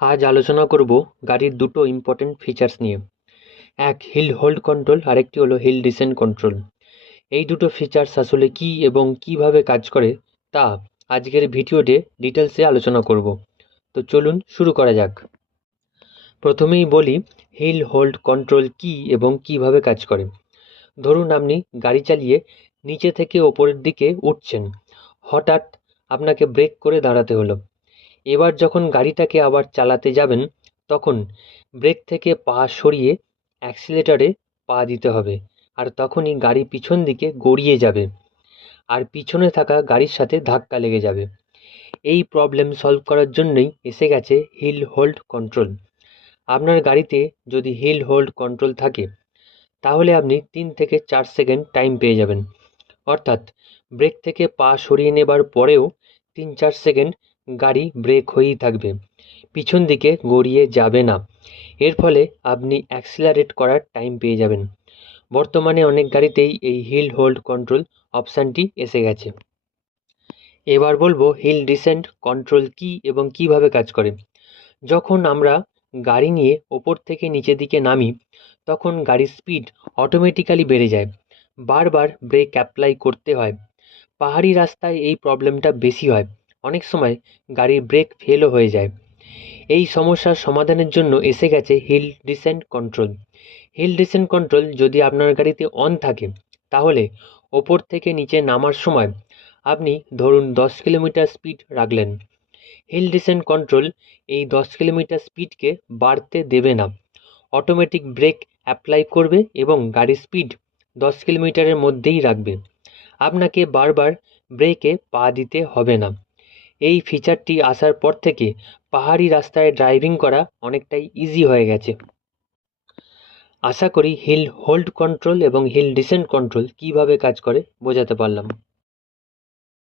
আজ আলোচনা করব গাড়ির দুটো ইম্পর্টেন্ট ফিচার্স নিয়ে। এক হিল হোল্ড কন্ট্রোল, আরেকটি হলো হিল ডিসেন্ট কন্ট্রোল। এই দুটো ফিচার্স আসলে কি এবং কিভাবে কাজ করে তা আজকের ভিডিওতে ডিটেলসে আলোচনা করব। তো চলুন শুরু করা যাক। প্রথমেই বলি হিল হোল্ড কন্ট্রোল কি এবং কিভাবে কাজ করে। ধরুন আপনি গাড়ি চালিয়ে নিচে থেকে ওপরের দিকে উঠছেন, হঠাৎ আপনাকে ব্রেক করে দাঁড়াতে হলো। এবার যখন গাড়িটাকে আবার চালাতে যাবেন, তখন ব্রেক থেকে পা সরিয়ে অ্যাক্সিলারেটরে পা দিতে হবে, আর তখনই গাড়ি পিছন দিকে গড়িয়ে যাবে আর পিছনে থাকা গাড়ির সাথে ধাক্কা লেগে যাবে। এই প্রবলেম সলভ করার জন্যই এসে গেছে হিল হোল্ড কন্ট্রোল। আপনার গাড়িতে যদি হিল হোল্ড কন্ট্রোল থাকে তাহলে আপনি 3 থেকে 4 সেকেন্ড টাইম পেয়ে যাবেন, অর্থাৎ ব্রেক থেকে পা সরিয়ে নেবার পরেও 3-4 সেকেন্ড গাড়ি ব্রেক হয়েই থাকবে, পিছন দিকে গড়িয়ে যাবে না। এর ফলে আপনি অ্যাক্সিলারেট করার টাইম পেয়ে যাবেন। বর্তমানে অনেক গাড়িতেই এই হিল হোল্ড কন্ট্রোল অপশানটি এসে গেছে। এবার বলবো হিল ডিসেন্ট কন্ট্রোল কি এবং কিভাবে কাজ করে। যখন আমরা গাড়ি নিয়ে ওপর থেকে নিচের দিকে নামি, তখন গাড়ির স্পিড অটোমেটিক্যালি বেড়ে যায়, বারবার ব্রেক অ্যাপ্লাই করতে হয়। পাহাড়ি রাস্তায় এই প্রবলেমটা বেশি হয়, অনেক সময় গাড়ির ব্রেক ফেলও হয়ে যায়। এই সমস্যার সমাধানের জন্য এসে গেছে hill descent control. Hill descent control যদি আপনার গাড়িতে অন থাকে, তাহলে ওপর থেকে নিচে নামার সময় আপনি ধরুন 10 কিলোমিটার স্পিড রাখলেন। হিল ডিসেন্ট কন্ট্রোল এই 10 কিলোমিটার স্পিডকে বাড়তে দেবে না, অটোমেটিক ব্রেক অ্যাপ্লাই করবে এবং গাড়ির স্পিড 10 কিলোমিটারের মধ্যেই রাখবে। আপনাকে বারবার ব্রেকে পা দিতে হবে না। এই ফিচারটি আসার পর থেকে পাহাড়ি রাস্তায় ড্রাইভিং করা অনেকটাই ইজি হয়ে গেছে। আশা করি হিল হোল্ড কন্ট্রোল এবং হিল ডিসেন্ট কন্ট্রোল কিভাবে কাজ করে বোঝাতে পারলাম।